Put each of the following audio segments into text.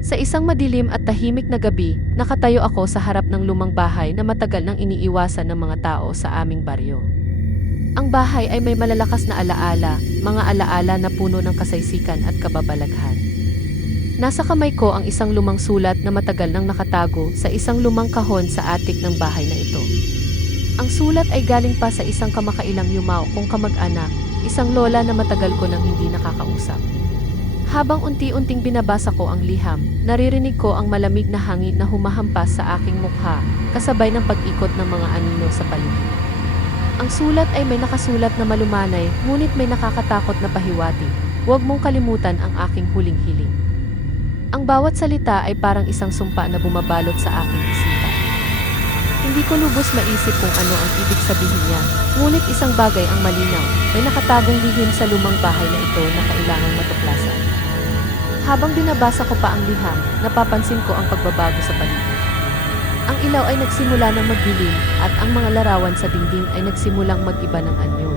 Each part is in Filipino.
Sa isang madilim at tahimik na gabi, nakatayo ako sa harap ng lumang bahay na matagal nang iniiwasan ng mga tao sa aming baryo. Ang bahay ay may malalakas na alaala, mga alaala na puno ng kasaysikan at kababalaghan. Nasa kamay ko ang isang lumang sulat na matagal nang nakatago sa isang lumang kahon sa atik ng bahay na ito. Ang sulat ay galing pa sa isang kamakailang yumao kong kamag-anak, isang lola na matagal ko nang hindi nakakausap. Habang unti-unting binabasa ko ang liham, naririnig ko ang malamig na hangin na humahampas sa aking mukha, kasabay ng pag-ikot ng mga anino sa paligid. Ang sulat ay may nakasulat na malumanay, ngunit may nakakatakot na pahiwatig. Huwag mong kalimutan ang aking huling hiling. Ang bawat salita ay parang isang sumpa na bumabalot sa aking isipan. Hindi ko lubos maisip kung ano ang ibig sabihin niya, ngunit isang bagay ang malinaw, may nakatagong lihim sa lumang bahay na ito na kailangang matuklasan. Habang binabasa ko pa ang liham, napapansin ko ang pagbabago sa paligid. Ang ilaw ay nagsimula ng magdilim at ang mga larawan sa dingding ay nagsimulang mag-iba ng anyo.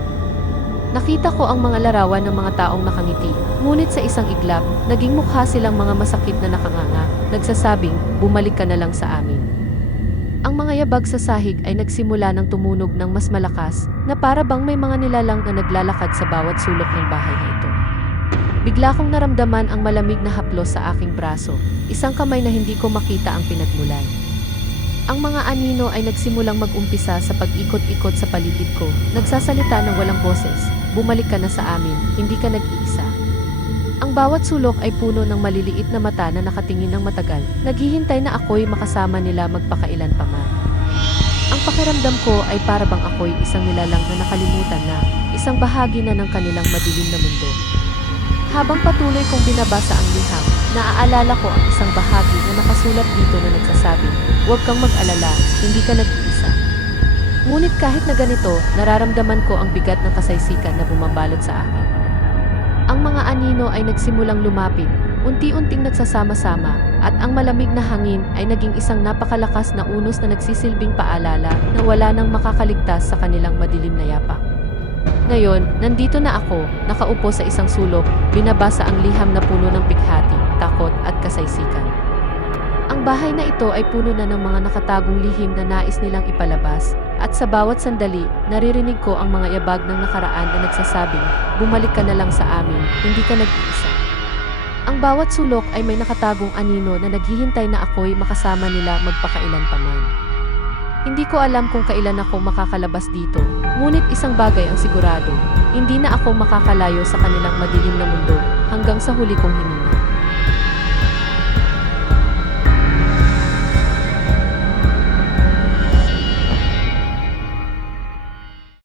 Nakita ko ang mga larawan ng mga taong nakangiti, ngunit sa isang iglap, naging mukha silang mga masakit na nakanganga, nagsasabing, bumalik ka na lang sa amin. Ang mga yabag sa sahig ay nagsimula ng tumunog ng mas malakas, na para bang may mga nilalang na naglalakad sa bawat sulok ng bahay na ito. Bigla kong naramdaman ang malamig na haplos sa aking braso, isang kamay na hindi ko makita ang pinagmulan. Ang mga anino ay nagsimulang mag-umpisa sa pag-ikot-ikot sa paligid ko, nagsasalita ng walang boses, bumalik ka na sa amin, hindi ka nag-iisa. Ang bawat sulok ay puno ng maliliit na mata na nakatingin ng matagal, naghihintay na ako'y makasama nila magpakailan pa man. Ang pakiramdam ko ay para bang ako'y isang nilalang na nakalimutan na, isang bahagi na ng kanilang madilim na mundo. Habang patuloy kong binabasa ang liham, naaalala ko ang isang bahagi na nakasulat dito na nagsasabi, huwag kang mag-alala, hindi ka nag-iisa. Ngunit kahit na ganito, nararamdaman ko ang bigat ng kasaysikan na bumabalot sa akin. Ang mga anino ay nagsimulang lumapit, unti-unting nagsasama-sama, at ang malamig na hangin ay naging isang napakalakas na unos na nagsisilbing paalala na wala nang makakaligtas sa kanilang madilim na yapak. Ngayon, nandito na ako, nakaupo sa isang sulok, binabasa ang liham na puno ng pighati, takot at kasaysikan. Ang bahay na ito ay puno na ng mga nakatagong lihim na nais nilang ipalabas, at sa bawat sandali, naririnig ko ang mga yabag ng nakaraan na nagsasabing, bumalik ka na lang sa amin, hindi ka nag-iisa. Ang bawat sulok ay may nakatagong anino na naghihintay na ako'y makasama nila magpakailan pa man. Hindi ko alam kung kailan ako makakalabas dito, ngunit isang bagay ang sigurado, hindi na ako makakalayo sa kanilang madilim na mundo hanggang sa huli kong hininga.